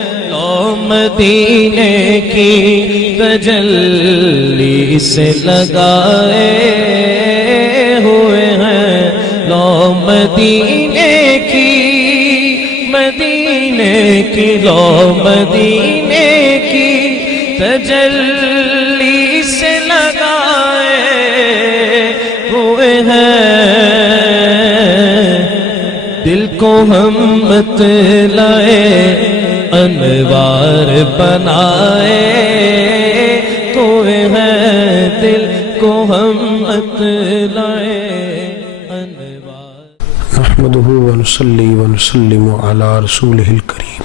لو مدینے کی تجلی سے لگائے ہوئے ہیں، لو مدینے کی لو مدینے کی تجلی سے لگائے ہوئے ہیں، دل کو ہم بتلائے انوار بنائے ہوئے ہیں، دل کو ہم بتلائے انوار۔ نحمده ونصلي ونسلم على رسوله الكريم،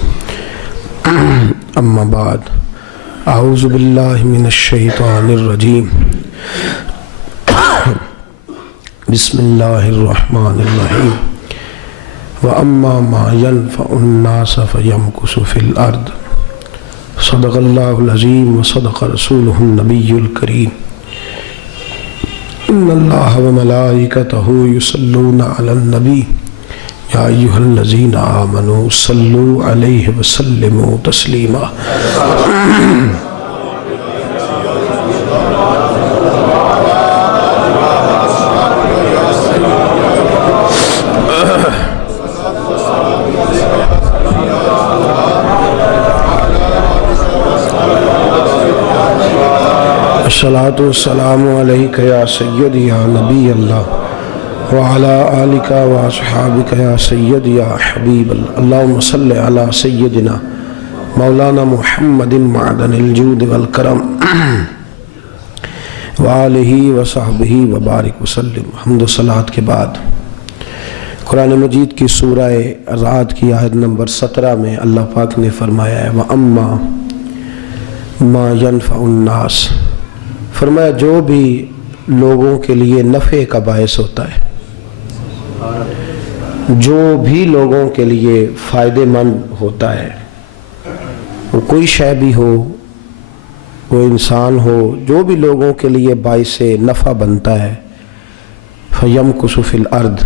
اما بعد، اعوذ باللہ من الشیطان الرجیم، بسم اللہ الرحمن الرحیم۔ وَأَمَّا مَا يَنْفَعُ النَّاسَ فَيَمْكُثُ فِي الْأَرْضِ، صدق اللہ العظیم وصدق رسولہ النبی الکریم۔ ان اللہ وملائکتہ یصلون علی النبی یا ایہا الذین آمنوا صلوا علیہ وسلموا تسلیما۔ الصلاۃ والسلام علیک یا سیدی یا نبی اللہ وعلی آلک واصحابک یا سیدی یا حبیب اللہ۔ اللہم صلی علی سیدنا مولانا محمد معدن الجود والکرم وآلہ وصحبہ وبارک وسلم۔ حمد و صلاۃ کے بعد قرآن مجید کی سورہ رعد کی آیت نمبر 17 میں اللہ پاک نے فرمایا ہے وَأَمَّا مَا يَنْفَعُ النَّاسَ، فرمایا جو بھی لوگوں کے لیے نفع کا باعث ہوتا ہے، جو بھی لوگوں کے لیے فائدہ مند ہوتا ہے، وہ کوئی شے بھی ہو، وہ انسان ہو، جو بھی لوگوں کے لیے باعث نفع بنتا ہے، فَيَمْكُثُ فِي الْأَرْضِ،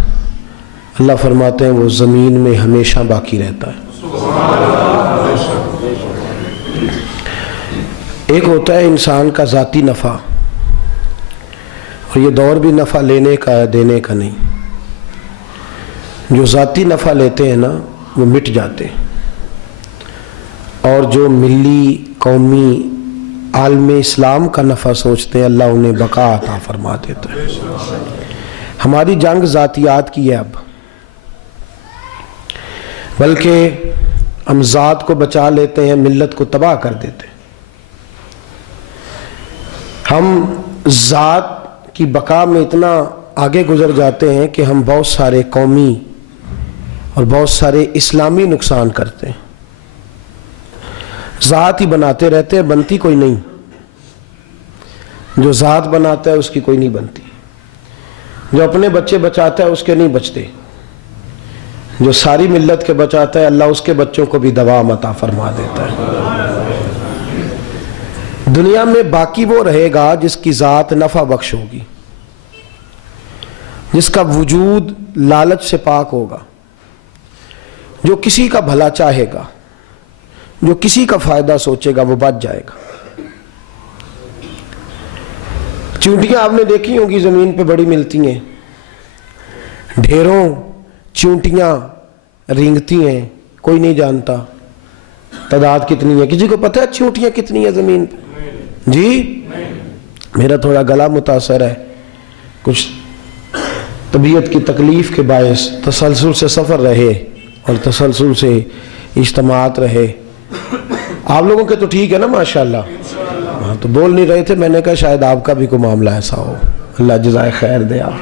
اللہ فرماتے ہیں وہ زمین میں ہمیشہ باقی رہتا ہے۔ ایک ہوتا ہے انسان کا ذاتی نفع، اور یہ دور بھی نفع لینے کا دینے کا نہیں۔ جو ذاتی نفع لیتے ہیں نا وہ مٹ جاتے ہیں، اور جو ملی قومی عالم اسلام کا نفع سوچتے ہیں اللہ انہیں بقا عطا فرما دیتا ہے۔ ہماری جنگ ذاتیات کی ہے اب، بلکہ ہم ذات کو بچا لیتے ہیں، ملت کو تباہ کر دیتے ہیں۔ ہم ذات کی بقا میں اتنا آگے گزر جاتے ہیں کہ ہم بہت سارے قومی اور بہت سارے اسلامی نقصان کرتے ہیں۔ ذات ہی بناتے رہتے ہیں، بنتی کوئی نہیں۔ جو ذات بناتا ہے اس کی کوئی نہیں بنتی، جو اپنے بچے بچاتا ہے اس کے نہیں بچتے، جو ساری ملت کے بچاتا ہے اللہ اس کے بچوں کو بھی دوام عطا فرما دیتا ہے۔ دنیا میں باقی وہ رہے گا جس کی ذات نفع بخش ہوگی، جس کا وجود لالچ سے پاک ہوگا، جو کسی کا بھلا چاہے گا، جو کسی کا فائدہ سوچے گا وہ بچ جائے گا۔ چونٹیاں آپ نے دیکھی ہوں گی زمین پہ بڑی ملتی ہیں، ڈھیروں چونٹیاں رینگتی ہیں، کوئی نہیں جانتا تعداد کتنی ہے۔ کسی کو پتہ ہے چونٹیاں کتنی ہیں زمین پہ؟ جی میرا تھوڑا گلا متاثر ہے، کچھ طبیعت کی تکلیف کے باعث تسلسل سے سفر رہے اور تسلسل سے اجتماعات رہے۔ آپ لوگوں کے تو ٹھیک ہے نا ماشاءاللہ، ہاں تو بول نہیں رہے تھے، میں نے کہا شاید آپ کا بھی کوئی معاملہ ایسا ہو، اللہ جزائے خیر دے آپ۔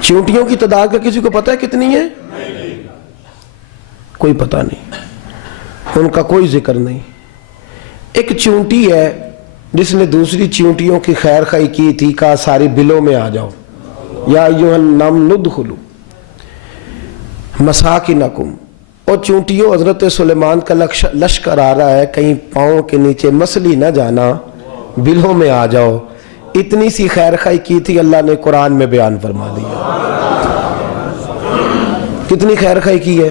چونٹیوں کی تعداد کا کسی کو پتہ ہے کتنی ہے؟ کوئی پتہ نہیں، ان کا کوئی ذکر نہیں۔ ایک چونٹی ہے جس نے دوسری چونٹیوں کی خیر خواہی کی تھی، کہا ساری بلوں میں آ جاؤ، یا ایھا النمل ادخلوا مساکنکم۔ اور چونٹیوں حضرت سلیمان کا لشکر آ رہا ہے، کہیں پاؤں کے نیچے مسلی نہ جانا، بلوں میں آ جاؤ۔ اتنی سی خیر خواہی کی تھی، اللہ نے قرآن میں بیان فرما دیا۔ کتنی خیر خواہی کی ہے؟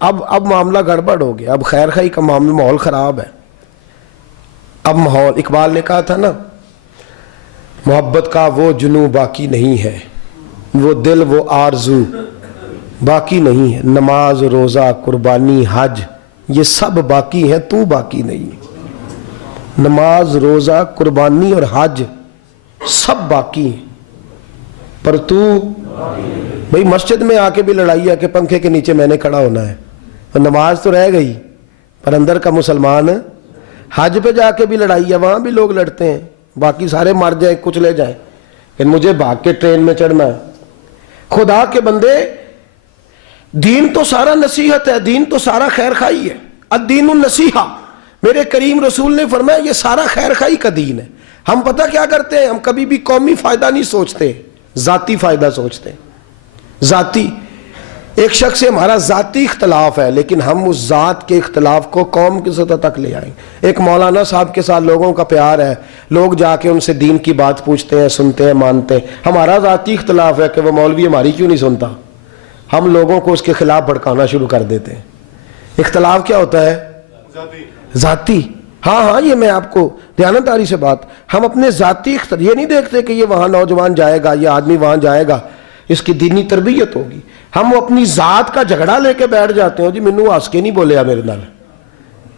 اب معاملہ گڑبڑ ہو گیا، اب خیر خائی کا معاملہ، ماحول خراب ہے. اب ماحول، اقبال نے کہا تھا نا، محبت کا وہ جنوں باقی نہیں ہے، وہ دل وہ آرزو باقی نہیں ہے، نماز روزہ قربانی حج یہ سب باقی ہیں، تو باقی نہیں. نماز روزہ قربانی اور حج سب باقی ہیں، پر تو بھئی مسجد میں آ کے بھی لڑائی ہے کہ پنکھے کے نیچے میں نے کھڑا ہونا ہے، اور نماز تو رہ گئی پر اندر کا مسلمان. حج پہ جا کے بھی لڑائی ہے، وہاں بھی لوگ لڑتے ہیں، باقی سارے مر جائیں کچھ لے جائیں، لیکن مجھے بھاگ کے ٹرین میں چڑھنا ہے. خدا کے بندے، دین تو سارا نصیحت ہے، دین تو سارا خیر خائی ہے. الدین النصیحہ، میرے کریم رسول نے فرمایا یہ سارا خیر خائی کا دین ہے. ہم پتہ کیا کرتے ہیں، ہم کبھی بھی قومی فائدہ نہیں سوچتے، ذاتی فائدہ سوچتے ہیں. ذاتی، ایک شخص سے ہمارا ذاتی اختلاف ہے لیکن ہم اس ذات کے اختلاف کو قوم کی سطح تک لے آئیں. ایک مولانا صاحب کے ساتھ لوگوں کا پیار ہے، لوگ جا کے ان سے دین کی بات پوچھتے ہیں، سنتے ہیں، مانتے ہیں. ہمارا ذاتی اختلاف ہے کہ وہ مولوی ہماری کیوں نہیں سنتا، ہم لوگوں کو اس کے خلاف بھڑکانا شروع کر دیتے ہیں. اختلاف کیا ہوتا ہے؟ ذاتی. ہاں یہ میں آپ کو دیانتداری سے بات، ہم اپنے ذاتی یہ نہیں دیکھتے کہ یہ وہاں نوجوان جائے گا، یہ آدمی وہاں جائے گا، اس کی دینی تربیت ہوگی. ہم اپنی ذات کا جھگڑا لے کے بیٹھ جاتے ہیں، جی مینوں ہس کے نہیں بولیا میرے نال،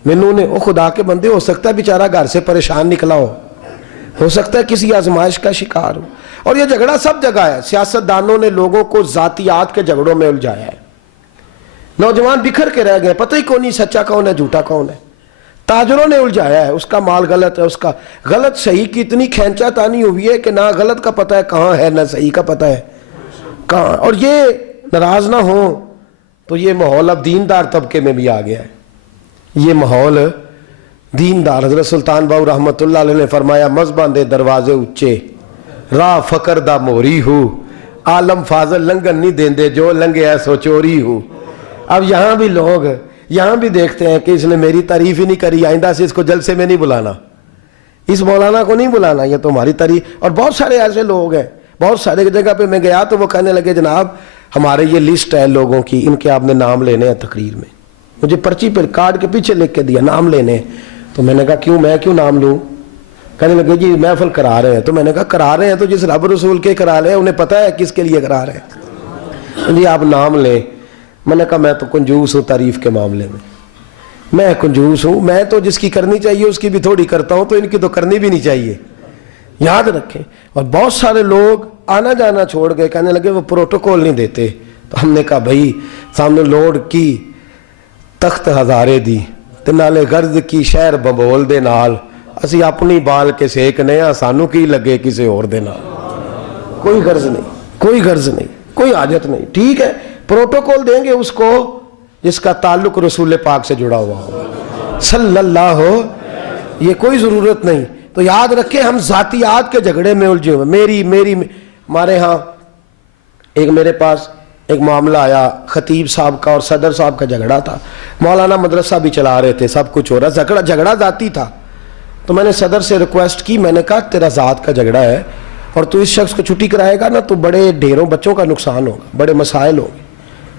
مینوں نے، او خدا کے بندے، ہو سکتا ہے بیچارہ گھر سے پریشان نکلا ہو سکتا ہے کسی آزمائش کا شکار ہو. اور یہ جھگڑا سب جگہ ہے. سیاستدانوں نے لوگوں کو ذاتیات کے جھگڑوں میں الجھایا ہے. نوجوان بکھر کے رہ گئے، پتہ ہی کون نہیں سچا کون ہے جھوٹا کون ہے. تاجروں نے الجھایا ہے، اس کا مال غلط ہے، اس کا غلط صحیح کی اتنی کھینچا تانی ہوئی ہے کہ نہ غلط کا پتہ ہے کہاں ہے، نہ صحیح کا پتہ ہے کہاں. اور یہ ناراض نہ ہوں تو یہ ماحول اب دیندار طبقے میں بھی آ گیا ہے. یہ ماحول دیندار، حضرت سلطان باؤ رحمت اللہ علیہ نے فرمایا، مذہباں دے دروازے اچے، راہ فقر دا موری ہو، عالم فاضل لنگن نہیں دیندے، جو لنگے ہے سو چوری ہو. اب یہاں بھی لوگ یہاں بھی دیکھتے ہیں کہ اس نے میری تعریف ہی نہیں کری، آئندہ سے اس کو جلسے میں نہیں بلانا، اس مولانا کو نہیں بلانا، یہ تو ہماری تعریف. اور بہت سارے ایسے لوگ ہیں، بہت سارے جگہ پہ میں گیا تو وہ کہنے لگے جناب ہمارے یہ لسٹ ہے لوگوں کی، ان کے آپ نے نام لینے ہیں تقریر میں. مجھے پرچی پر کارڈ کے پیچھے لکھ کے دیا نام لینے ہیں. تو میں نے کہا کیوں، میں کیوں نام لوں؟ کہنے لگے جی محفل کرا رہے ہیں. تو میں نے کہا کرا رہے ہیں تو جس رب رسول کے کرا رہے ہیں انہیں پتہ ہے کس کے لیے کرا رہے ہیں، جی آپ نام لیں. میں نے کہا میں تو کنجوس ہوں تعریف کے معاملے میں کنجوس ہوں، میں تو جس کی کرنی چاہیے اس کی بھی تھوڑی کرتا ہوں، تو ان کی تو کرنی بھی نہیں چاہیے، یاد رکھیں. اور بہت سارے لوگ آنا جانا چھوڑ گئے، کہنے لگے وہ پروٹوکول نہیں دیتے. تو ہم نے کہا بھائی سامنے لوڈ کی تخت ہزارے دی تے نالے غرض کی شہر ببول دے نال، اسی اپنی بال کے سیکنے ہاں، سانو کی لگے کسی اور دے نال. کوئی غرض نہیں، کوئی غرض نہیں، کوئی حاجت نہیں. ٹھیک ہے پروٹوکول دیں گے اس کو جس کا تعلق رسول پاک سے جڑا ہوا ہو صلی اللہ ہو، یہ کوئی ضرورت نہیں. تو یاد رکھیں ہم ذاتیات کے جھگڑے میں الجھے ہوئے. میری ہمارے ہاں ایک میرے پاس ایک معاملہ آیا، خطیب صاحب کا اور صدر صاحب کا جھگڑا تھا. مولانا مدرسہ بھی چلا رہے تھے، سب کچھ ہو رہا، جھگڑا ذاتی تھا. تو میں نے صدر سے ریکویسٹ کی، میں نے کہا تیرا ذات کا جھگڑا ہے اور تو اس شخص کو چھٹی کرائے گا نا تو بڑے ڈھیروں بچوں کا نقصان ہوگا، بڑے مسائل ہوگے،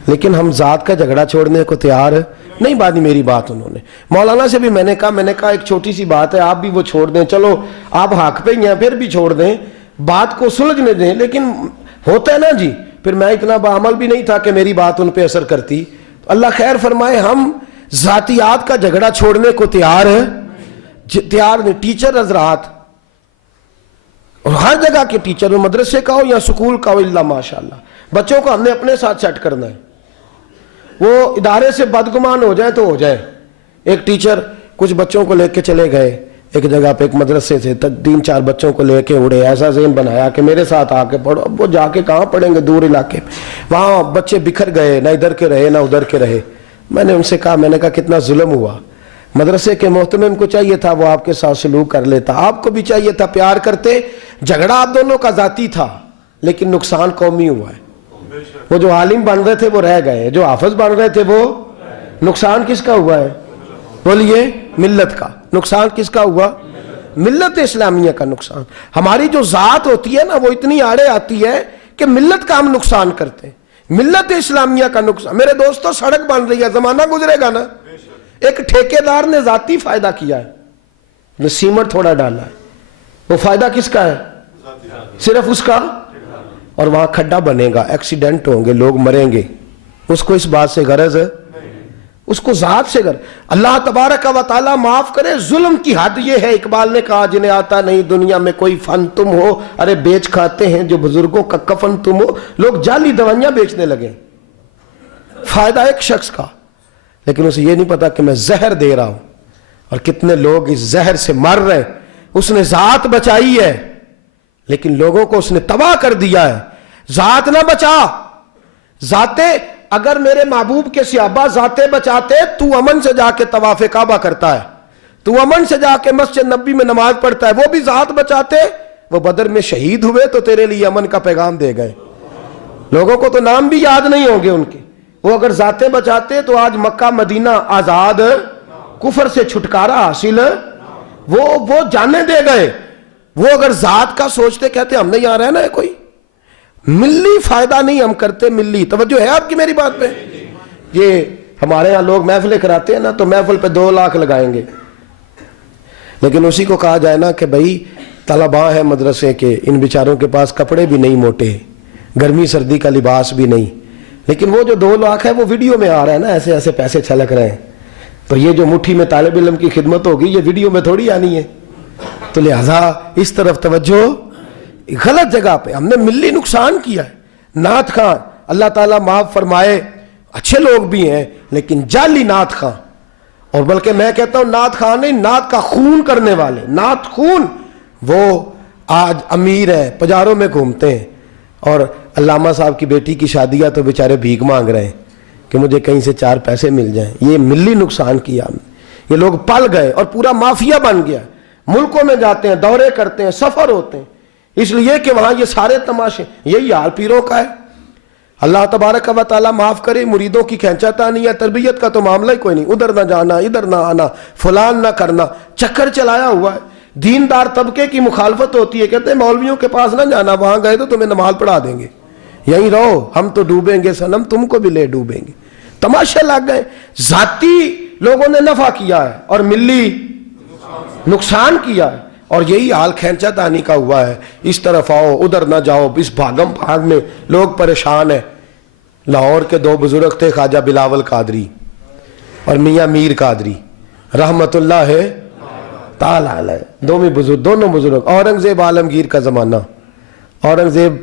لیکن ہم ذات کا جھگڑا چھوڑنے کو تیار نہیں. بانی میری بات انہوں نے مولانا سے بھی میں نے کہا ایک چھوٹی سی بات ہے، آپ بھی وہ چھوڑ دیں، چلو آپ حق پہ ہی ہیں پھر بھی چھوڑ دیں، بات کو سلجھنے دیں. لیکن ہوتا ہے نا جی، پھر میں اتنا بعمل بھی نہیں تھا کہ میری بات ان پہ اثر کرتی. اللہ خیر فرمائے، ہم ذاتیات کا جھگڑا چھوڑنے کو تیار نہیں. ٹیچر حضرات اور ہر جگہ کے ٹیچر، مدرسے کا ہو یا سکول کا ہو، اللہ ماشاءاللہ بچوں کو ہم نے اپنے ساتھ سیٹ کرنا ہے. وہ ادارے سے بدگمان ہو جائے تو ہو جائے. ایک ٹیچر کچھ بچوں کو لے کے چلے گئے ایک جگہ پہ، ایک مدرسے سے 3-4 بچوں کو لے کے اڑے، ایسا ذہن بنایا کہ میرے ساتھ آ کے پڑھو. اب وہ جا کے کہاں پڑھیں گے دور علاقے میں، وہاں بچے بکھر گئے، نہ ادھر کے رہے نہ ادھر کے رہے. میں نے ان سے کہا، میں نے کہا کتنا ظلم ہوا. مدرسے کے محتمم کو چاہیے تھا وہ آپ کے ساتھ سلوک کر لیتا، آپ کو بھی چاہیے تھا پیار کرتے. جھگڑا آپ دونوں کا ذاتی تھا لیکن نقصان قومی ہوا ہے. وہ جو عالم بن رہے تھے وہ رہ گئے، جو حافظ بن رہے تھے وہ، نقصان کس کا ہوا ہے؟ بولیے ملت کا. نقصان کس کا ہوا؟ ملت اسلامیہ کا نقصان. ہماری جو ذات ہوتی ہے نا وہ اتنی آڑے آتی ہے کہ ملت کا ہم نقصان کرتے ہیں. ملت اسلامیہ کا نقصان. میرے دوستو سڑک بن رہی ہے, زمانہ گزرے گا نا. ایک ٹھیکیدار نے ذاتی فائدہ کیا ہے, نے سیمنٹ تھوڑا ڈالا ہے, وہ فائدہ کس کا ہے؟ صرف اس کا. اور وہاں کھڈا بنے گا, ایکسیڈنٹ ہوں گے, لوگ مریں گے, اس کو اس بات سے غرض ہے, اس کو ذات سے غرض. اللہ تبارک و تعالیٰ معاف کرے, ظلم کی حد یہ ہے. اقبال نے کہا جنہیں آتا نہیں دنیا میں کوئی فن تم ہو, ارے بیچ کھاتے ہیں جو بزرگوں کا کفن تم ہو. لوگ جعلی دوائیاں بیچنے لگے, فائدہ ایک شخص کا, لیکن اسے یہ نہیں پتا کہ میں زہر دے رہا ہوں اور کتنے لوگ اس زہر سے مر رہے. اس نے ذات بچائی ہے لیکن لوگوں کو اس نے تباہ کر دیا ہے. ذات نہ بچا, ذاتے اگر میرے محبوب کے صحابہ ذاتے بچاتے, تو امن سے جا کے طواف کعبہ کرتا ہے, تو امن سے جا کے مسجد نبی میں نماز پڑھتا ہے, وہ بھی ذات بچاتے, وہ بدر میں شہید ہوئے تو تیرے لیے امن کا پیغام دے گئے. لوگوں کو تو نام بھی یاد نہیں ہوں گے ان کے. وہ اگر ذاتیں بچاتے تو آج مکہ مدینہ آزاد, کفر سے چھٹکارا حاصل, وہ جانے دے گئے. وہ اگر ذات کا سوچتے, کہتے ہم نے یہاں رہنا ہے, کوئی ملی فائدہ نہیں ہم کرتے. ملی توجہ ہے آپ کی میری بات پہ؟ یہ ہمارے ہاں لوگ محفلیں کراتے ہیں نا, تو محفل پہ 2 لاکھ لگائیں گے, لیکن اسی کو کہا جائے نا کہ بھائی طلباء ہیں مدرسے کے, ان بیچاروں کے پاس کپڑے بھی نہیں موٹے, گرمی سردی کا لباس بھی نہیں, لیکن وہ جو 2 لاکھ ہے وہ ویڈیو میں آ رہا ہے نا, ایسے ایسے پیسے چھلک رہے ہیں. تو یہ جو مٹھی میں طالب علم کی خدمت ہوگی یہ ویڈیو میں تھوڑی آنی ہے. تو لہذا اس طرف توجہ, غلط جگہ پہ ہم نے ملی نقصان کیا ہے. نعت خان اللہ تعالیٰ معاف فرمائے, اچھے لوگ بھی ہیں لیکن جعلی نعت خان, اور بلکہ میں کہتا ہوں نعت خان نہیں, نعت کا خون کرنے والے, نعت خون. وہ آج امیر ہیں, پجاروں میں گھومتے ہیں, اور علامہ صاحب کی بیٹی کی شادیاں تو بیچارے بھیک مانگ رہے ہیں کہ مجھے کہیں سے 4 پیسے مل جائیں. یہ ملی نقصان کیا ہم نے. یہ لوگ پل گئے اور پورا مافیا بن گیا. ملکوں میں جاتے ہیں, دورے کرتے ہیں, سفر ہوتے ہیں, اس لیے کہ وہاں یہ سارے تماشے. یہی حال پیروں کا ہے. اللہ تبارک و تعالیٰ معاف کرے, مریدوں کی کھینچا تانی ہے, تربیت کا تو معاملہ ہی کوئی نہیں. ادھر نہ جانا, ادھر نہ آنا, فلان نہ کرنا, چکر چلایا ہوا ہے. دیندار طبقے کی مخالفت ہوتی ہے, کہتے ہیں مولویوں کے پاس نہ جانا, وہاں گئے تو تمہیں نماز پڑھا دیں گے, یہیں رہو, ہم تو ڈوبیں گے صنم, تم کو بھی لے ڈوبیں گے. تماشے لگ گئے. ذاتی لوگوں نے نفع کیا ہے اور ملی نقصان کیا ہے, اور یہی حال کھینچا تانی کا ہوا ہے. اس طرف آؤ, ادھر نہ جاؤ, اس بھاگم بھاگ میں لوگ پریشان ہیں. لاہور کے 2 بزرگ تھے, خواجہ بلاول قادری اور میاں میر قادری رحمت اللہ تعالی علیہ. دونوں بزرگ. اورنگزیب عالمگیر کا زمانہ. اورنگزیب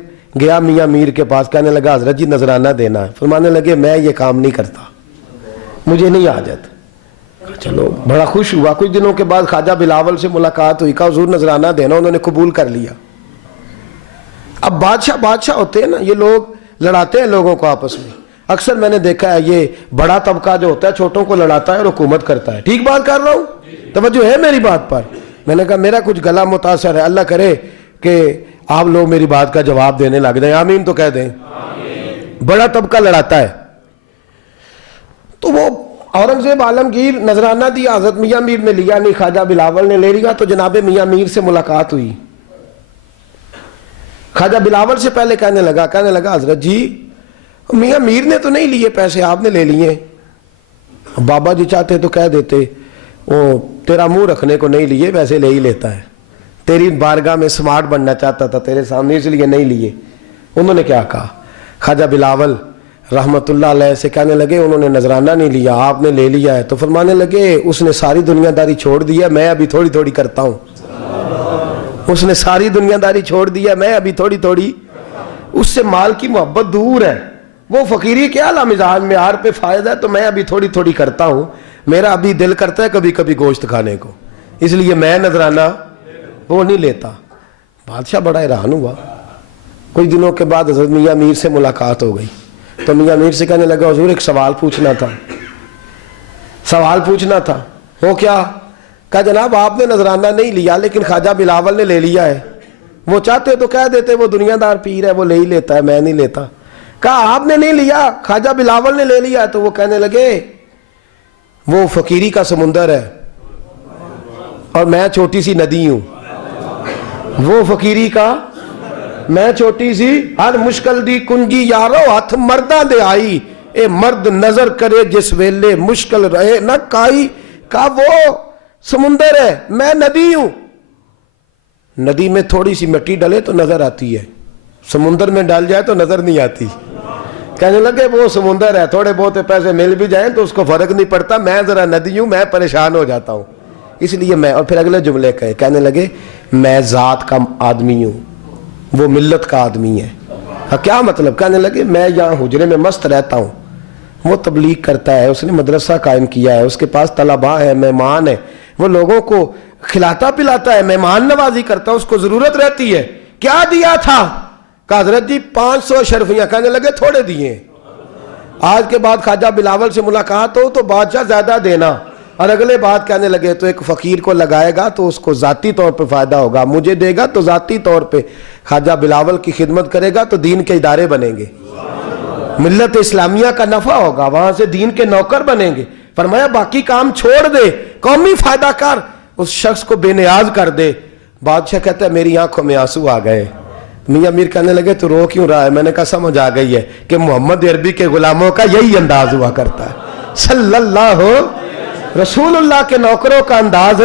گیا میاں میر کے پاس, کہنے لگا حضرت جی نذرانہ دینا ہے. فرمانے لگے میں یہ کام نہیں کرتا, مجھے نہیں حاجت. چلو بڑا خوش ہوا. کچھ دنوں کے بعد خواجہ بلاول سے ملاقات ہوئی, کہا حضور نذرانہ دینا, انہوں نے قبول کر لیا. اب بادشاہ ہوتے ہیں نا, یہ لوگ لڑاتے ہیں لوگوں کو آپس میں. اکثر میں نے دیکھا ہے یہ بڑا طبقہ جو ہوتا ہے چھوٹوں کو لڑاتا ہے اور حکومت کرتا ہے. ٹھیک بات کر رہا ہوں؟ توجہ ہے میری بات پر؟ میں نے کہا میرا کچھ گلا متاثر ہے, اللہ کرے کہ آپ لوگ میری بات کا جواب دینے لگ جائیں. آمین تو کہہ دیں. بڑا طبقہ لڑاتا ہے. تو وہ اورنگزیب عالمگیر نذرانہ دیا, حضرت میاں میر نے لیا نہیں, خواجہ بلاول نے لے لیا. تو جناب میاں میر سے ملاقات ہوئی. خواجہ بلاول سے پہلے کہنے لگا حضرت جی میاں میر نے تو نہیں لیے پیسے, آپ نے لے لیے. بابا جی چاہتے تو کہہ دیتے, وہ تیرا منہ رکھنے کو نہیں لیے, ویسے لے ہی لیتا ہے, تیری بارگاہ میں سمارٹ بننا چاہتا تھا تیرے سامنے, اس لیے نہیں لیے. انہوں نے کیا کہا, خواجہ بلاول رحمت اللہ علیہ سے کہنے لگے انہوں نے نذرانہ نہیں لیا, آپ نے لے لیا ہے. تو فرمانے لگے اس نے ساری دنیا داری چھوڑ دی ہے, میں ابھی تھوڑی تھوڑی کرتا ہوں. اس نے ساری دنیا داری چھوڑ دی ہے, میں ابھی تھوڑی تھوڑی. اس سے مال کی محبت دور ہے, وہ فقیری کے اعلیٰ مزاج میں آر پہ فائدہ ہے, تو میں ابھی تھوڑی تھوڑی کرتا ہوں. میرا ابھی دل کرتا ہے کبھی کبھی گوشت کھانے کو, اس لیے میں نذرانہ وہ نہیں لیتا. بادشاہ بڑا حیران ہوا. کچھ دنوں کے بعد حضرت میاں میر سے ملاقات ہو گئی. تو میاں میر سے کہنے لگا حضور ایک سوال پوچھنا تھا. وہ کیا؟ کہا جناب آپ نے نذرانہ نہیں لیا لیکن خواجہ بلاول نے لے لیا ہے. وہ چاہتے تو کہہ دیتے وہ دنیا دار پیر ہے, وہ لے ہی لیتا ہے, میں نہیں لیتا. کہا آپ نے نہیں لیا, خواجہ بلاول نے لے لیا. تو وہ کہنے لگے وہ فقیری کا سمندر ہے اور میں چھوٹی سی ندی ہوں. وہ فقیری کا, میں چھوٹی سی ہر مشکل دی کنجی یارو ہاتھ مرداں دے آئی اے مرد نظر کرے جس ویلے مشکل رہے نہ کائی کہا وہ سمندر ہے میں ندی ہوں ندی میں تھوڑی سی مٹی ڈلے تو نظر آتی ہے سمندر میں ڈال جائے تو نظر نہیں آتی کہنے لگے وہ سمندر ہے تھوڑے بہت پیسے مل بھی جائیں تو اس کو فرق نہیں پڑتا میں ذرا ندی ہوں میں پریشان ہو جاتا ہوں اس لیے میں اور پھر اگلے جملے کہنے لگے میں ذات کا آدمی ہوں وہ ملت کا آدمی ہے کیا مطلب کہنے لگے میں یہاں حجرے میں مست رہتا ہوں وہ تبلیغ کرتا ہے اس نے مدرسہ قائم کیا ہے اس کے پاس طلباء ہے مہمان ہے وہ لوگوں کو کھلاتا پلاتا ہے مہمان نوازی کرتا ہے اس کو ضرورت رہتی ہے کیا دیا تھا کہ حضرت جی 500 اشرفیاں کہنے لگے تھوڑے دیے آج کے بعد خواجہ بلاول سے ملاقات ہو تو بادشاہ زیادہ دینا اور اگلے بات کہنے لگے تو ایک فقیر کو لگائے گا تو اس کو ذاتی طور پہ فائدہ ہوگا مجھے دے گا تو ذاتی طور پہ خواجہ بلاول کی خدمت کرے گا تو دین کے ادارے بنیں گے ملت اسلامیہ کا نفع ہوگا وہاں سے دین کے نوکر بنیں گے فرمایا باقی کام چھوڑ دے قومی فائدہ کر اس شخص کو بے نیاز کر دے بادشاہ کہتا ہے میری آنکھوں میں آنسو آ گئے میاں میر کہنے لگے تو رو کیوں رہا ہے میں نے کہا سمجھ آ گئی ہے کہ محمد عربی کے غلاموں کا یہی انداز ہوا کرتا ہے صلی اللہ رسول اللہ کے نوکروں کا انداز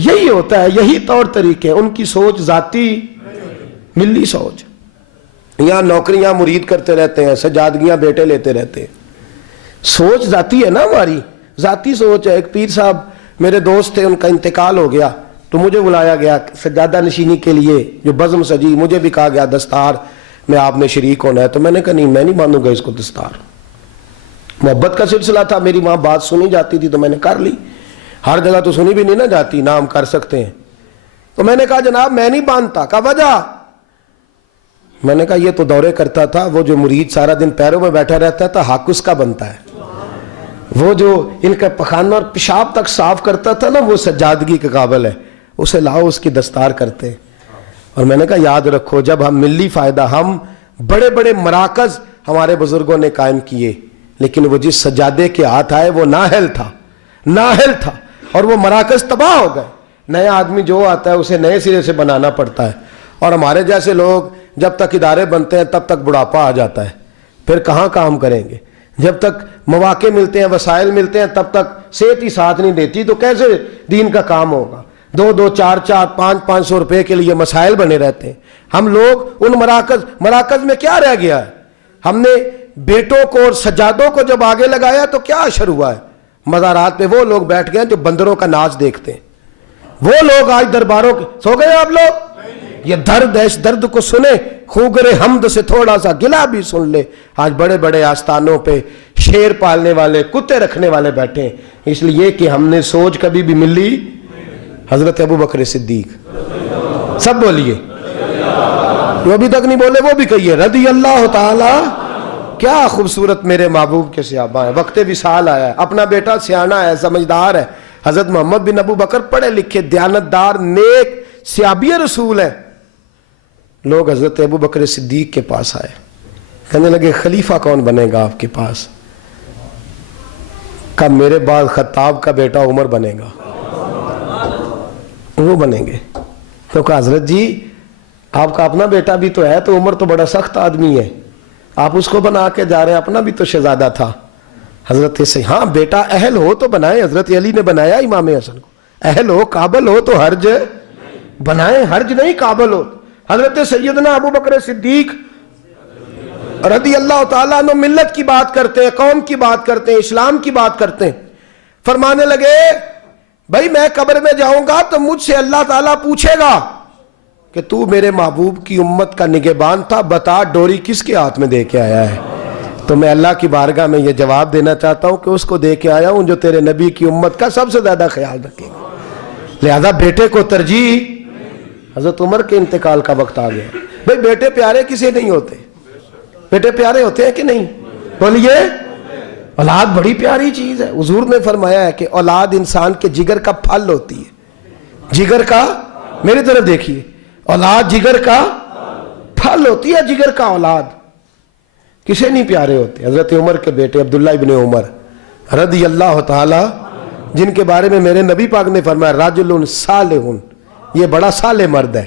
یہی ہوتا ہے یہی طور طریقے ان کی سوچ ذاتی ملی سوچ یہاں نوکریاں مرید کرتے رہتے ہیں سجادگیاں بیٹے لیتے رہتے ہیں سوچ ذاتی ہے نا ہماری ذاتی سوچ ہے ایک پیر صاحب میرے دوست تھے ان کا انتقال ہو گیا تو مجھے بلایا گیا سجادہ نشینی کے لیے جو بزم سجی مجھے بھی کہا گیا دستار میں آپ نے شریک ہونا ہے تو میں نے کہا نہیں میں نہیں مانوں گا اس کو دستار محبت کا سلسلہ تھا میری وہاں بات سنی جاتی تھی تو میں نے کر لی ہر جگہ تو سنی بھی نہیں نہ جاتی نہ ہم کر سکتے ہیں تو میں نے کہا جناب میں نہیں باندھتا کہا وجہ میں نے کہا یہ تو دورے کرتا تھا وہ جو مرید سارا دن پیروں میں بیٹھا رہتا تھا حق اس کا بنتا ہے وہ جو ان کا پخانہ اور پیشاب تک صاف کرتا تھا نا وہ سجادگی کے قابل ہے اسے لاؤ اس کی دستار کرتے ہیں اور میں نے کہا یاد رکھو جب ہم ملی فائدہ ہم بڑے بڑے مراکز ہمارے بزرگوں نے قائم کیے لیکن وہ جس سجادے کے ہاتھ آئے وہ نااہل تھا اور وہ مراکز تباہ ہو گئے نیا آدمی جو آتا ہے اسے نئے سرے سے بنانا پڑتا ہے اور ہمارے جیسے لوگ جب تک ادارے بنتے ہیں تب تک بڑھاپا آ جاتا ہے پھر کہاں کام کریں گے جب تک مواقع ملتے ہیں وسائل ملتے ہیں تب تک صحت ہی ساتھ نہیں دیتی تو کیسے دین کا کام ہوگا 2-2 4-4 500 روپے کے لیے مسائل بنے رہتے ہیں ہم لوگ ان مراکز میں کیا رہ گیا ہے ہم نے بیٹوں کو اور سجادوں کو جب آگے لگایا تو کیا اثر ہوا ہے مزارات پہ وہ لوگ بیٹھ گئے جو بندروں کا ناچ دیکھتے ہیں وہ لوگ آج درباروں کے سو گئے آپ لوگ یہ درد ہے اس درد کو سنے خوگر حمد سے تھوڑا سا گلا بھی سن لے آج بڑے بڑے آستانوں پہ شیر پالنے والے کتے رکھنے والے بیٹھے ہیں اس لیے کہ ہم نے سوچ کبھی بھی ملی حضرت ابو بکر صدیق سب بولیے جو ابھی تک نہیں بولے وہ بھی کہیے رضی اللہ تعالی کیا خوبصورت میرے محبوب کے صحابہ ہیں وقت وصال آیا ہے اپنا بیٹا سیانا ہے سمجھدار ہے حضرت محمد بن ابو بکر پڑھے لکھے دیانتدار نیک صحابی رسول ہیں لوگ حضرت ابو بکر صدیق کے پاس آئے کہنے لگے خلیفہ کون بنے گا آپ کے پاس کہا میرے بعد خطاب کا بیٹا عمر بنے گا وہ بنیں گے تو کہا حضرت جی آپ کا اپنا بیٹا بھی تو ہے تو عمر تو بڑا سخت آدمی ہے آپ اس کو بنا کے جا رہے ہیں اپنا بھی تو شہزادہ تھا حضرت سے ہاں بیٹا اہل ہو تو بنائے حضرت علی نے بنایا امام حسن کو اہل ہو قابل ہو تو حرج بنائے حرج نہیں قابل ہو حضرت سیدنا ابو بکر صدیق رضی اللہ تعالیٰ عنہ ملت کی بات کرتے ہیں قوم کی بات کرتے ہیں اسلام کی بات کرتے ہیں فرمانے لگے بھائی میں قبر میں جاؤں گا تو مجھ سے اللہ تعالیٰ پوچھے گا کہ تو میرے محبوب کی امت کا نگہبان تھا بتا ڈوری کس کے ہاتھ میں دے کے آیا ہے تو میں اللہ کی بارگاہ میں یہ جواب دینا چاہتا ہوں کہ اس کو دے کے آیا ہوں جو تیرے نبی کی امت کا سب سے زیادہ خیال رکھے گا لہذا بیٹے کو ترجیح حضرت عمر کے انتقال کا وقت آ گیا بھئی بیٹے پیارے کسے نہیں ہوتے بیٹے پیارے ہوتے ہیں کہ نہیں بولیے اولاد بڑی پیاری چیز ہے حضور نے فرمایا ہے کہ اولاد انسان کے جگر کا پھل ہوتی ہے جگر کا میری طرف دیکھیے اولاد جگر کا پھل ہوتی ہے جگر کا اولاد کسے نہیں پیارے ہوتے حضرت عمر کے بیٹے عبداللہ ابن عمر رضی اللہ تعالی جن کے بارے میں میرے نبی پاک نے فرمایا رجل صالح یہ بڑا صالح مرد ہے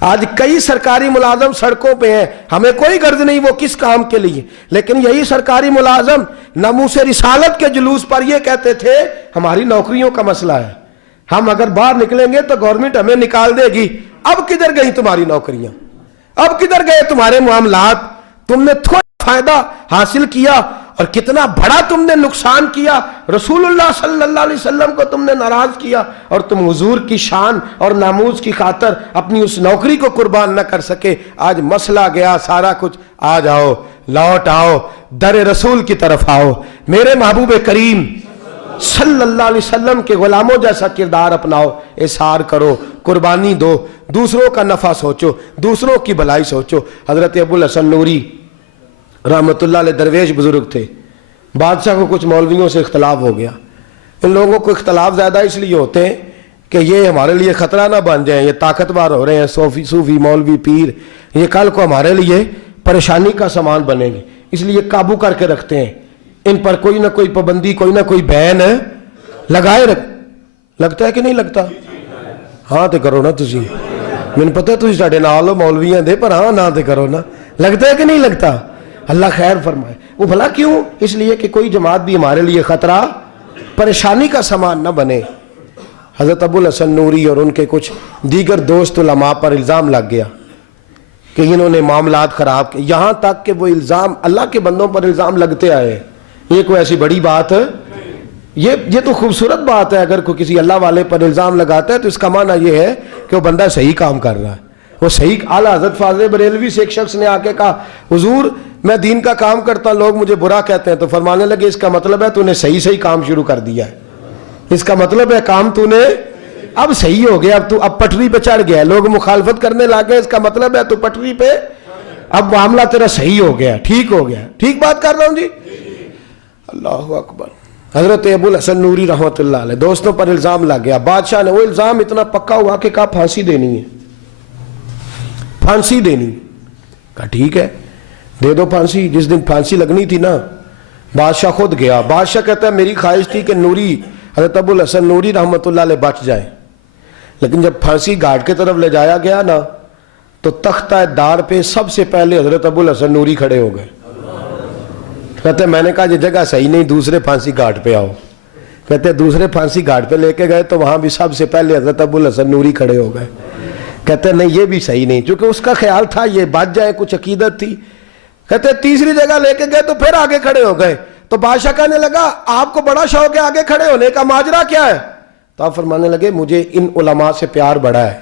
آج کئی سرکاری ملازم سڑکوں پہ ہیں, ہمیں کوئی غرض نہیں وہ کس کام کے لیے, لیکن یہی سرکاری ملازم ناموس رسالت کے جلوس پر یہ کہتے تھے ہماری نوکریوں کا مسئلہ ہے, ہم اگر باہر نکلیں گے تو گورنمنٹ ہمیں نکال دے گی. اب کدھر گئی تمہاری نوکریاں, اب کدھر گئے تمہارے معاملات؟ تم نے تھوڑا فائدہ حاصل کیا اور کتنا بڑا تم نے نقصان کیا. رسول اللہ صلی اللہ علیہ وسلم کو تم نے ناراض کیا اور تم حضور کی شان اور ناموز کی خاطر اپنی اس نوکری کو قربان نہ کر سکے. آج مسئلہ گیا سارا کچھ, آ جاؤ, لوٹ آؤ, در رسول کی طرف آؤ, میرے محبوب کریم صلی اللہ علیہ وسلم کے غلاموں جیسا کردار اپناؤ, اظہار کرو, قربانی دو, دوسروں کا نفع سوچو, دوسروں کی بھلائی سوچو. حضرت ابو الحسن نوری رحمت اللہ علیہ درویش بزرگ تھے. بادشاہ کو کچھ مولویوں سے اختلاف ہو گیا. ان لوگوں کو اختلاف زیادہ اس لیے ہوتے ہیں کہ یہ ہمارے لیے خطرہ نہ بن جائیں, یہ طاقتور ہو رہے ہیں, صوفی مولوی پیر, یہ کل کو ہمارے لیے پریشانی کا سامان بنیں گے, اس لیے قابو کر کے رکھتے ہیں. ان پر کوئی نہ کوئی پابندی, کوئی نہ کوئی بین لگائے لگتا ہے کہ نہیں لگتا؟ ہاں تے کرو نا تسی, مجھے پتہ ہے تسی ساڈے نال مولویاں دے, پر ہاں نہ تے کرو نا. لگتا ہے کہ نہیں لگتا؟ اللہ خیر فرمائے. وہ بھلا کیوں؟ اس لیے کہ کوئی جماعت بھی ہمارے لیے خطرہ, پریشانی کا سامان نہ بنے. حضرت ابو الحسن نوری اور ان کے کچھ دیگر دوست علماء پر الزام لگ گیا کہ انہوں نے معاملات خراب کیے, یہاں تک کہ وہ الزام اللہ کے بندوں پر الزام لگتے آئے. یہ کوئی ایسی بڑی بات ہے؟ یہ تو خوبصورت بات ہے. اگر کوئی کسی اللہ والے پر الزام لگاتا ہے تو اس کا معنی یہ ہے کہ وہ بندہ صحیح کام کر رہا ہے, وہ صحیح. اعلیٰ حضرت فاضل بریلوی سے ایک شخص نے آ کے کہا حضور میں دین کا کام کرتا ہوں, لوگ مجھے برا کہتے ہیں. تو فرمانے لگے اس کا مطلب ہے تو نے صحیح کام شروع کر دیا ہے, اس کا مطلب ہے کام تو نے اب صحیح ہو گیا, اب تو اب پٹری پہ چڑھ گیا, لوگ مخالفت کرنے لگے, اس کا مطلب ہے تو پٹری پہ اب معاملہ تیرا صحیح ہو گیا, ٹھیک ہو گیا. ٹھیک بات کر رہا ہوں جی؟ اللہ اکبر. حضرت ابو الحسن نوری رحمت اللہ علیہ دوستوں پر الزام لگ گیا. بادشاہ نے, وہ الزام اتنا پکا ہوا کہ کہا پھانسی دینی ہے, پھانسی دینی. کہا ٹھیک ہے دے دو پھانسی. جس دن پھانسی لگنی تھی نا, بادشاہ خود گیا. بادشاہ کہتا ہے میری خواہش تھی کہ نوری حضرت ابو الحسن نوری رحمت اللہ علیہ بچ جائیں, لیکن جب پھانسی گھاٹ کی طرف لے جایا گیا نا تو تختہ دار پہ سب سے پہلے حضرت ابو الحسن نوری کھڑے ہو گئے. کہتے ہیں میں نے کہا یہ جگہ صحیح نہیں, دوسرے پھانسی گھاٹ پہ آؤ. کہتے ہیں دوسرے پھانسی گھاٹ پہ لے کے گئے تو وہاں بھی سب سے پہلے حضرت ابو الحسن نوری کھڑے ہو گئے. کہتے ہیں نہیں یہ بھی صحیح نہیں, چونکہ اس کا خیال تھا یہ بچ جائے, کچھ عقیدت تھی. کہتے ہیں تیسری جگہ لے کے گئے تو پھر آگے کھڑے ہو گئے. تو بادشاہ کہنے لگا آپ کو بڑا شوق ہے آگے کھڑے ہونے کا, ماجرا کیا ہے؟ تو آپ فرمانے لگے مجھے ان علماء سے پیار بڑا ہے,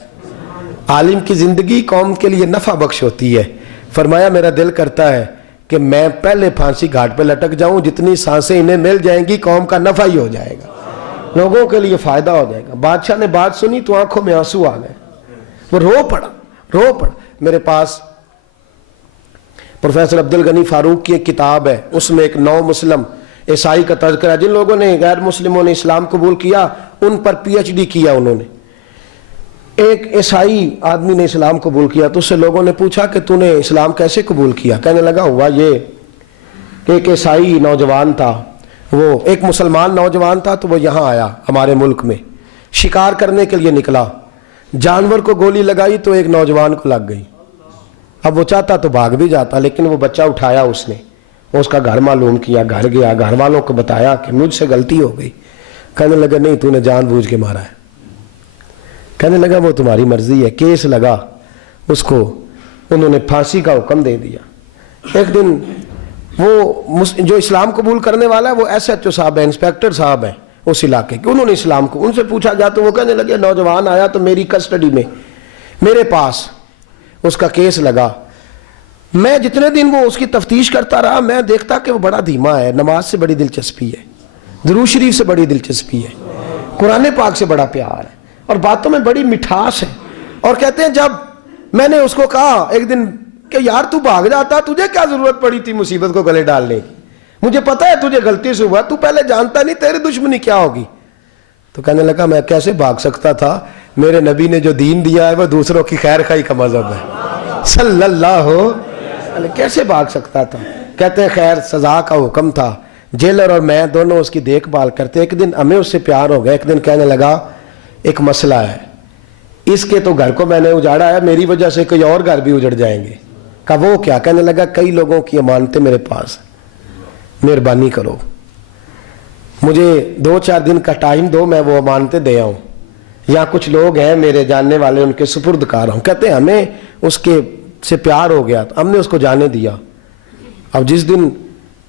عالم کی زندگی قوم کے لیے نفع بخش ہوتی ہے. فرمایا میرا دل کرتا ہے کہ میں پہلے پھانسی گھاٹ پہ لٹک جاؤں, جتنی سانسیں انہیں مل جائیں گی قوم کا نفع ہی ہو جائے گا, لوگوں کے لیے فائدہ ہو جائے گا. بادشاہ نے بات سنی تو آنکھوں میں آنسو آ گئے, وہ رو پڑا. میرے پاس پروفیسر عبد الغنی فاروق کی ایک کتاب ہے, اس میں ایک نو مسلم عیسائی کا تذکرہ, جن لوگوں نے غیر مسلموں نے اسلام قبول کیا ان پر PhD کیا انہوں نے. ایک عیسائی آدمی نے اسلام قبول کیا تو اس سے لوگوں نے پوچھا کہ تو نے اسلام کیسے قبول کیا؟ کہنے لگا ہوا یہ کہ ایک عیسائی نوجوان تھا, وہ ایک مسلمان نوجوان تھا, تو وہ یہاں آیا ہمارے ملک میں, شکار کرنے کے لیے نکلا, جانور کو گولی لگائی تو ایک نوجوان کو لگ گئی. اب وہ چاہتا تو بھاگ بھی جاتا, لیکن وہ بچہ اٹھایا اس نے, اس کا گھر معلوم کیا, گھر گیا, گھر والوں کو بتایا کہ مجھ سے غلطی ہو گئی. کہنے لگا نہیں تو نے جان بوجھ کے مارا ہے. کہنے لگا وہ تمہاری مرضی ہے. کیس لگا, اس کو انہوں نے پھانسی کا حکم دے دیا. ایک دن وہ جو اسلام قبول کرنے والا ہے وہ SHO صاحب ہے, انسپیکٹر صاحب ہیں اس علاقے کے, انہوں نے اسلام کو, ان سے پوچھا گیا تو وہ کہنے لگے نوجوان آیا تو میری کسٹڈی میں, میرے پاس اس کا کیس لگا. میں جتنے دن وہ اس کی تفتیش کرتا رہا میں دیکھتا کہ وہ بڑا دھیما ہے, نماز سے بڑی دلچسپی ہے, درود شریف سے بڑی دلچسپی ہے, قرآن پاک سے بڑا پیار ہے, اور باتوں میں بڑی مٹھاس ہے. اور کہتے ہیں جب میں نے اس کو کہا ایک دن کہ یار تو بھاگ جاتا, تجھے کیا ضرورت پڑی تھی مصیبت کو گلے ڈالنے کی, مجھے پتا ہے تجھے غلطی سے ہوا, تو پہلے جانتا نہیں تیری دشمنی کیا ہوگی. تو کہنے لگا میں کیسے بھاگ سکتا تھا, میرے نبی نے جو دین دیا ہے وہ دوسروں کی خیر خواہی کا مذہب ہے صلی اللہ علیہ, کیسے بھاگ سکتا تھا. کہتے ہیں خیر سزا کا حکم تھا, جیلر اور میں دونوں اس کی دیکھ بھال کرتے. ایک دن ہمیں اس سے پیار ہو گیا. ایک دن کہنے لگا ایک مسئلہ ہے, اس کے تو گھر کو میں نے اجاڑا ہے, میری وجہ سے کوئی اور گھر بھی اجڑ جائیں گے. کہا وہ کیا؟ کہنے لگا کئی لوگوں کی امانتیں میرے پاس, مہربانی کرو مجھے 2-4 دن کا ٹائم دو, میں وہ امانتیں دے آؤں. یہاں کچھ لوگ ہیں میرے جاننے والے, ان کے سپرد کار ہوں. کہتے ہیں ہمیں اس کے سے پیار ہو گیا, ہم نے اس کو جانے دیا. اب جس دن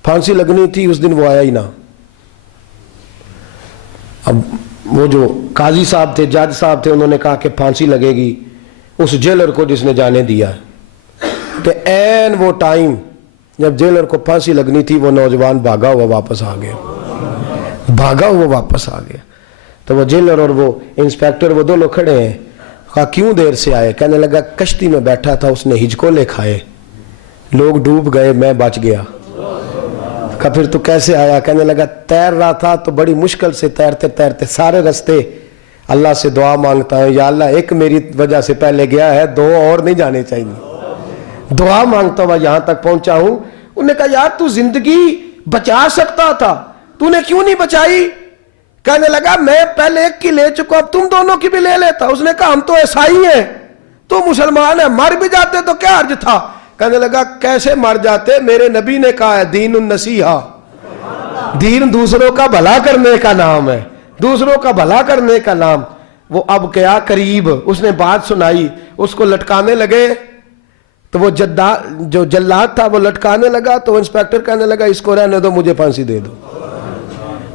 پھانسی لگنی تھی اس دن وہ آیا ہی نہ. اب وہ جو قاضی صاحب تھے, جج صاحب تھے, انہوں نے کہا کہ پھانسی لگے گی اس جیلر کو جس نے جانے دیا. کہ این وہ ٹائم جب جیلر کو پھانسی لگنی تھی, وہ نوجوان بھاگا ہوا واپس آ گیا, بھاگا ہوا واپس آ گیا. تو وہ جیلر اور وہ انسپیکٹر وہ دونوں کھڑے ہیں. کہا کیوں دیر سے آئے؟ کہنے لگا کشتی میں بیٹھا تھا, اس نے ہجکولے کھائے, لوگ ڈوب گئے, میں بچ گیا. کہا پھر تو کیسے آیا؟ کہنے لگا تیر رہا تھا تو بڑی مشکل سے تیرتے تیرتے سارے رستے اللہ سے دعا مانگتا ہوں, یا اللہ ایک میری وجہ سے پہلے گیا ہے, 2 اور نہیں جانے چاہیے. دعا مانگتا ہوا یہاں تک پہنچا ہوں. انہوں نے کہا یار تو زندگی بچا سکتا تھا, تو نے کیوں نہیں بچائی؟ کہنے لگا میں پہلے ایک کی لے چکا, اب تم دونوں کی بھی لے لیتا. اس نے کہا ہم تو عیسائی ہیں, تو مسلمان ہیں, مر بھی جاتے تو کیا حرج تھا؟ کہنے لگا کیسے مر جاتے؟ میرے نبی نے کہا ہے دین النصیحہ, دین دوسروں کا بھلا کرنے کا نام ہے, دوسروں کا بھلا کرنے کا نام. وہ اب کیا قریب اس نے بات سنائی, اس کو لٹکانے لگے. تو وہ جو جلاد تھا وہ لٹکانے لگا, تو انسپیکٹر کہنے لگا اس کو رہنے دو, مجھے پھانسی دے دو.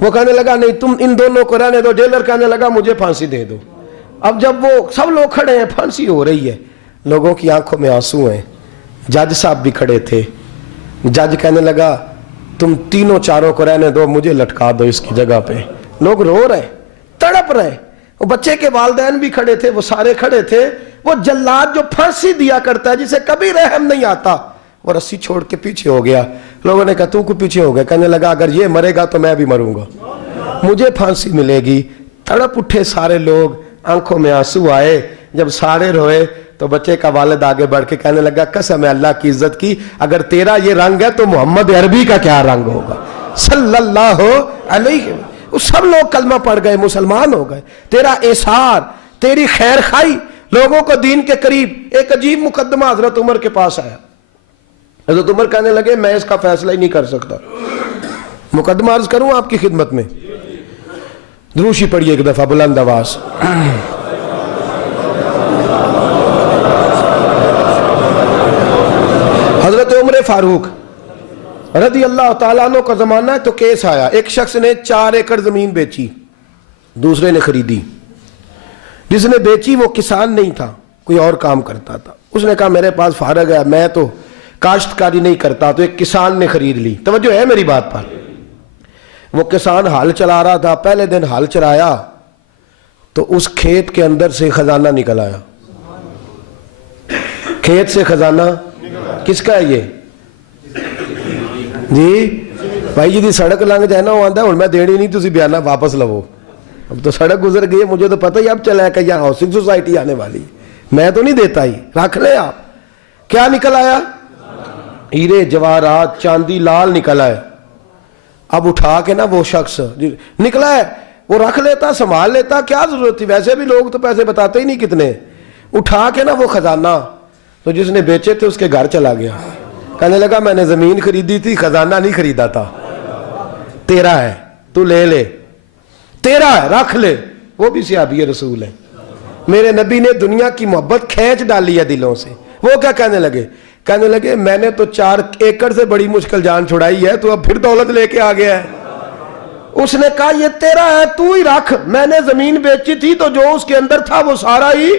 وہ کہنے لگا نہیں تم ان دونوں کو رہنے دو. جیلر کہنے لگا مجھے پھانسی دے دو. اب جب وہ سب لوگ کھڑے ہیں, پھانسی ہو رہی ہے, لوگوں کی آنکھوں میں آنسو ہیں. جج صاحب بھی کھڑے تھے. جج کہنے لگا تم تینوں چاروں کو رہنے دو, مجھے لٹکا دو اس کی جگہ پہ. لوگ رو رہے, تڑپ رہے. وہ بچے کے والدین بھی کھڑے تھے, وہ سارے کھڑے تھے. وہ جلاد جو پھانسی دیا کرتا ہے, جسے کبھی رحم نہیں آتا, وہ رسی چھوڑ کے پیچھے ہو گیا. لوگوں نے کہا تو کو پیچھے ہو گیا؟ کہنے لگا اگر یہ مرے گا تو میں بھی مروں گا, مجھے پھانسی ملے گی. تڑپ اٹھے سارے لوگ, آنکھوں میں آنسو آئے. جب سارے روئے تو بچے کا والد آگے بڑھ کے کہنے لگا قسم ہے اللہ کی عزت کی, اگر تیرا یہ رنگ ہے تو محمد عربی کا کیا رنگ ہوگا صلی اللہ علیہ. سب لوگ کلمہ پڑھ گئے, مسلمان ہو گئے. تیرا احسار, تیری خیر خائی لوگوں کو دین کے قریب. ایک عجیب مقدمہ حضرت عمر کے پاس آیا. حضرت عمر کہنے لگے میں اس کا فیصلہ ہی نہیں کر سکتا. مقدمہ عرض کروں آپ کی خدمت میں؟ دروشی پڑھیے ایک دفعہ بلند آواز. حضرت عمر فاروق رضی اللہ تعالیٰ عنہ کا زمانہ ہے تو کیس آیا. ایک شخص نے 4 ایکڑ زمین بیچی, دوسرے نے خریدی. جس نے بیچی وہ کسان نہیں تھا, کوئی اور کام کرتا تھا. اس نے کہا میرے پاس فارغ ہے, میں تو کاشتکاری نہیں کرتا, تو ایک کسان نے خرید لی. توجہ ہے میری بات پر. وہ کسان ہل چلا رہا تھا, پہلے دن ہل چلایا تو اس کھیت کے اندر سے خزانہ نکل آیا. کھیت سے خزانہ کس کا ہے یہ جی؟ بھائی جی سڑک لنگ جائے نا, وہ آتا ہے اور میں دینی نہیں, تسی بیانہ واپس لو. اب تو سڑک گزر گئی, مجھے تو پتہ ہی اب چلا ہے کہ یہاں ہاؤسنگ سوسائٹی آنے والی, میں تو نہیں دیتا ہی, رکھ لیں آپ. کیا نکل آیا؟ ہیرے جواہرات چاندی لال نکل آئے. اب اٹھا کے نا وہ شخص نکلا ہے, وہ رکھ لیتا, سنبھال لیتا, کیا ضرورت تھی؟ ویسے بھی لوگ تو پیسے بتاتے ہی نہیں کتنے. اٹھا کے نا وہ خزانہ تو جس نے بیچے تھے اس کے گھر چلا گیا. کہنے لگا میں نے زمین خریدی تھی, خزانہ نہیں خریدا تھا, تیرا ہے, تو لے لے, تیرا ہے, رکھ لے. وہ بھی صحابی رسول ہیں. میرے نبی نے دنیا کی محبت کھینچ ڈالی ہے دلوں سے. وہ کیا کہنے لگے؟ کہنے لگے میں نے تو 4 ایکڑ سے بڑی مشکل جان چھڑائی ہے, تو اب پھر دولت لے کے آ گیا ہے. اس نے کہا یہ تیرا ہے, تو ہی رکھ, میں نے زمین بیچی تھی تو جو اس کے اندر تھا وہ سارا ہی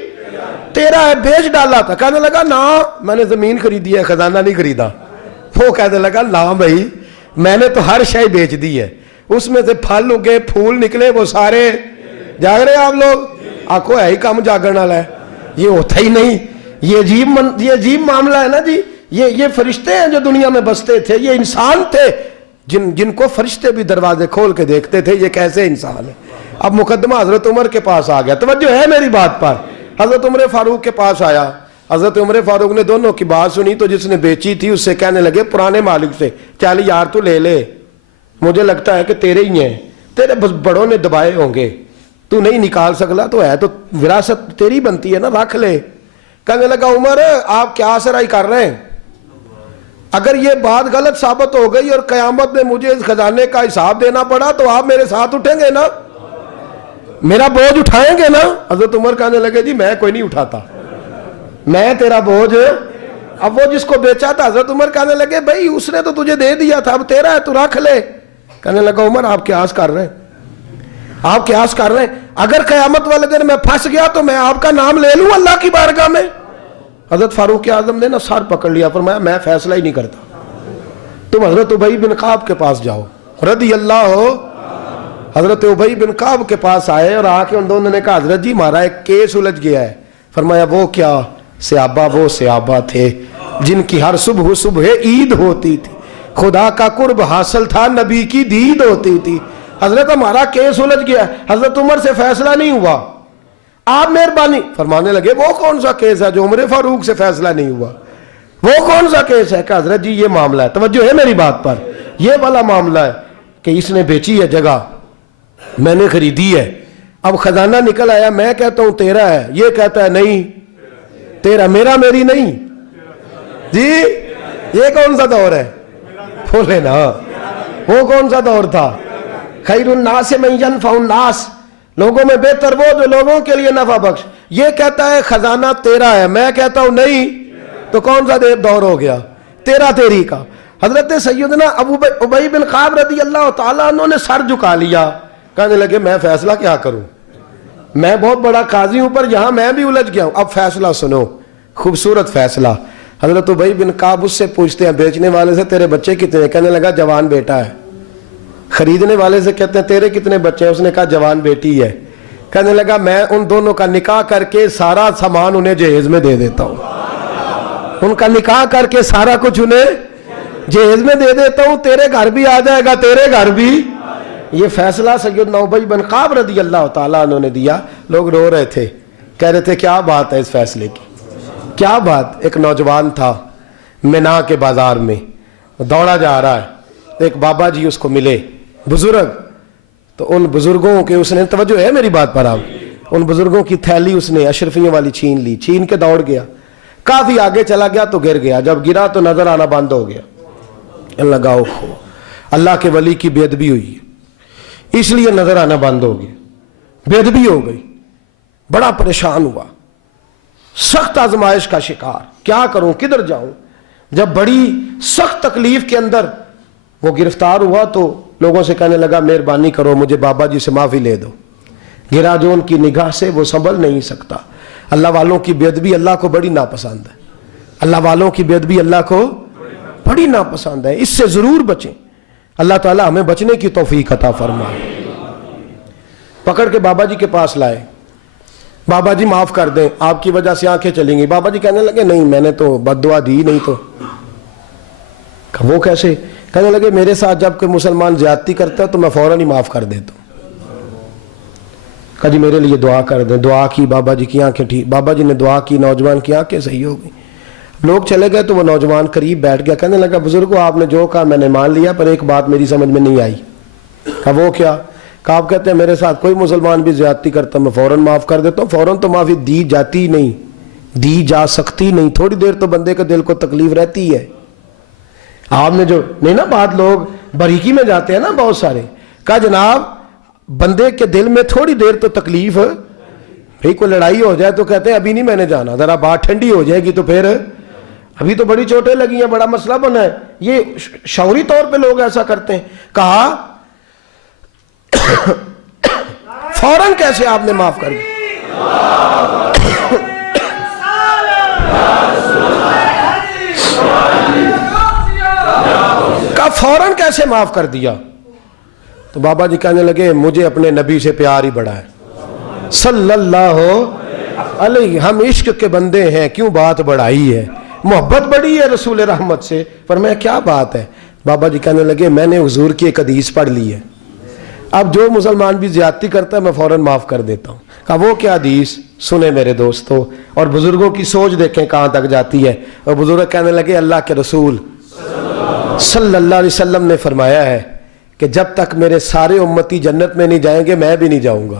تیرا ہے, بیچ ڈالا تھا. کہنے لگا نا میں نے زمین خریدی ہے, خزانہ نہیں خریدا. وہ کہنے لگا نا بھائی میں نے تو ہر شے بیچ دی ہے, اس میں سے پھل اگے, پھول نکلے, وہ سارے. جاگ رہے آپ لوگ؟ آنکھوں ہے ہی کام جاگرنے والا ہے, یہ ہوتا ہی نہیں. یہ عجیب معاملہ ہے نا جی. یہ فرشتے ہیں جو دنیا میں بستے تھے, یہ انسان تھے جن کو فرشتے بھی دروازے کھول کے دیکھتے تھے یہ کیسے انسان ہے. اب مقدمہ حضرت عمر کے پاس آ گیا. توجہ ہے میری بات پر؟ حضرت عمر فاروق کے پاس آیا. حضرت عمر فاروق نے دونوں کی بات سنی تو جس نے بیچی تھی اس سے کہنے لگے پرانے مالک سے, چل یار تو لے لے, مجھے لگتا ہے کہ تیرے ہی ہیں, تیرے بڑوں نے دبائے ہوں گے, تو نہیں نکال سکلا تو ہے تو وراثت تیری بنتی ہے نا, رکھ لے. کہنے لگا عمر آپ کیا سرائی کر رہے ہیں؟ اگر یہ بات غلط ثابت ہو گئی اور قیامت میں مجھے اس خزانے کا حساب دینا پڑا تو آپ میرے ساتھ اٹھیں گے نا, میرا بوجھ اٹھائیں گے نا؟ حضرت عمر کہنے لگے جی میں کوئی نہیں اٹھاتا, میں تیرا بوجھ. اب وہ جس کو بیچا تھا حضرت عمر کہنے لگے بھائی اس نے تو تجھے دے دیا تھا, اب تیرا ہے تو رکھ لے. کہنے لگا عمر آپ قیاس کر رہے ہیں, آپ قیاس کر رہے ہیں. اگر قیامت والے دن میں پھنس گیا تو میں آپ کا نام لے لوں اللہ کی بارگاہ میں؟ حضرت فاروق اعظم نے نا سر پکڑ لیا, فرمایا میں فیصلہ ہی نہیں کرتا, تم حضرت ابی بن کعب کے پاس جاؤ رضی اللہ ہو. حضرت ابی بن کعب کے پاس آئے اور آ کے ان دونوں نے کہا حضرت جی ہمارا ایک کیس الجھ گیا ہے. فرمایا وہ کیا؟ صحابہ وہ صحابہ تھے جن کی ہر صبح صبح عید ہوتی تھی, خدا کا قرب حاصل تھا, نبی کی دید ہوتی تھی. حضرت ہمارا کیس الجھ گیا, حضرت عمر سے فیصلہ نہیں ہوا, آپ مہربانی. فرمانے لگے وہ کون سا کیس ہے جو عمر فاروق سے فیصلہ نہیں ہوا؟ وہ کون سا کیس ہے؟ کہ حضرت جی یہ معاملہ ہے, توجہ ہے میری بات پر, یہ والا معاملہ ہے کہ اس نے بیچی ہے جگہ, میں نے خریدی ہے, اب خزانہ نکل آیا, میں کہتا ہوں تیرا ہے, یہ کہتا ہے نہیں تیرا, میرا میری نہیں. جی یہ کون سا دور ہے؟ بولے نا وہ کون سا دور تھا؟ خیر الناس من ینفع الناس, لوگوں میں بہتر وہ جو لوگوں کے لیے نفع بخش. یہ کہتا ہے خزانہ تیرا ہے, میں کہتا ہوں نہیں, تو کون سا دور ہو گیا؟ تیرا تیری کا. حضرت سیدنا ابی بن کعب رضی اللہ تعالیٰ عنہ نے سر جھکا لیا, کہنے لگے میں فیصلہ کیا کروں, میں بہت بڑا قاضی ہوں پر یہاں میں بھی الجھ گیا ہوں. اب فیصلہ سنو, خوبصورت فیصلہ. حضرت ابی بن کعب اس سے پوچھتے ہیں بیچنے والے سے تیرے بچے کتنے ہیں؟ کہنے لگا جوان بیٹا ہے. خریدنے والے سے کہتے ہیں تیرے کتنے بچے ہیں؟ اس نے کہا جوان بیٹی ہے. کہنے لگا میں ان دونوں کا نکاح کر کے سارا سامان انہیں جہیز میں دے دیتا ہوں, ان کا نکاح کر کے سارا کچھ انہیں جہیز میں دے دیتا ہوں, تیرے گھر بھی آ جائے گا, تیرے گھر بھی. یہ فیصلہ سیدنا ابی بن کعب رضی اللہ تعالیٰ عنہ نے دیا. لوگ رو رہے تھے, کہہ رہے تھے کیا بات ہے اس فیصلے کی, کیا بات. ایک نوجوان تھا مینا کے بازار میں, دوڑا جا رہا ہے, ایک بابا جی اس کو ملے, بزرگ. تو ان بزرگوں کے اس نے, توجہ ہے میری بات پر آپ, ان بزرگوں کی تھیلی اس نے اشرفیوں والی چھین لی, چھین کے دوڑ گیا, کافی آگے چلا گیا تو گر گیا. جب گرا تو نظر آنا بند ہو گیا. لگا اللہ کے ولی کی بے ادبی ہوئی, اس لیے نظر آنا بند ہو گیا, بے ادبی ہو گئی. بڑا پریشان ہوا, سخت آزمائش کا شکار, کیا کروں کدھر جاؤں. جب بڑی سخت تکلیف کے اندر وہ گرفتار ہوا تو لوگوں سے کہنے لگا مہربانی کرو مجھے بابا جی سے معافی لے دو. گرا جو ان کی نگاہ سے وہ سنبھل نہیں سکتا. اللہ والوں کی بے ادبی اللہ کو بڑی ناپسند ہے, اللہ والوں کی بے ادبی اللہ کو بڑی ناپسند ہے, اس سے ضرور بچیں. اللہ تعالی ہمیں بچنے کی توفیق عطا فرمائے. پکڑ کے بابا جی کے پاس لائے, بابا جی معاف کر دیں, آپ کی وجہ سے آنکھیں چلیں گی. بابا جی کہنے لگے نہیں میں نے تو بد دعا دی نہیں. تو وہ کیسے؟ کہنے لگے میرے ساتھ جب کوئی مسلمان زیادتی کرتا ہے تو میں فوراً ہی معاف کر دیتا ہوں. کہا جی میرے لیے دعا کر دیں. دعا کی, بابا جی کی آنکھیں ٹھیک, بابا جی نے دعا کی, نوجوان کی آنکھیں صحیح ہو گئی. لوگ چلے گئے تو وہ نوجوان قریب بیٹھ گیا, کہنے لگا بزرگو آپ نے جو کہا میں نے مان لیا, پر ایک بات میری سمجھ میں نہیں آئی. کہا وہ کیا؟ کہا آپ کہتے ہیں میرے ساتھ کوئی مسلمان بھی زیادتی کرتا میں فوراً معاف کر دیتا ہوں. فوراً تو معافی دی جاتی نہیں, دی جا سکتی نہیں, تھوڑی دیر تو بندے کے دل کو تکلیف رہتی ہے. آپ نے جو نہیں نا بات, لوگ باریکی میں جاتے ہیں نا بہت سارے. کہا جناب بندے کے دل میں تھوڑی دیر تو تکلیف, بھئی کوئی لڑائی ہو جائے تو کہتے ہیں ابھی نہیں میں نے جانا, ذرا بات ٹھنڈی ہو جائے گی تو پھر, ابھی تو بڑی چوٹیں لگی ہیں, بڑا مسئلہ بنا ہے. یہ شعوری طور پہ لوگ ایسا کرتے ہیں. کہا فوراً کیسے آپ نے معاف کر دیا؟ کہا فوراً کیسے معاف کر دیا؟ تو بابا جی کہنے لگے مجھے اپنے نبی سے پیار ہی بڑا ہے صلی اللہ علیہ, ہم عشق کے بندے ہیں, کیوں بات بڑھائی ہے, محبت بڑی ہے رسول رحمت سے. پر میں کیا بات ہے؟ بابا جی کہنے لگے میں نے حضور کی ایک حدیث پڑھ لی ہے, اب جو مسلمان بھی زیادتی کرتا ہے میں فوراً معاف کر دیتا ہوں. کہا وہ کیا حدیث؟ سنیں میرے دوستو, اور بزرگوں کی سوچ دیکھیں کہاں تک جاتی ہے. اور بزرگ کہنے لگے اللہ کے رسول صلی اللہ علیہ وسلم نے فرمایا ہے کہ جب تک میرے سارے امتی جنت میں نہیں جائیں گے میں بھی نہیں جاؤں گا.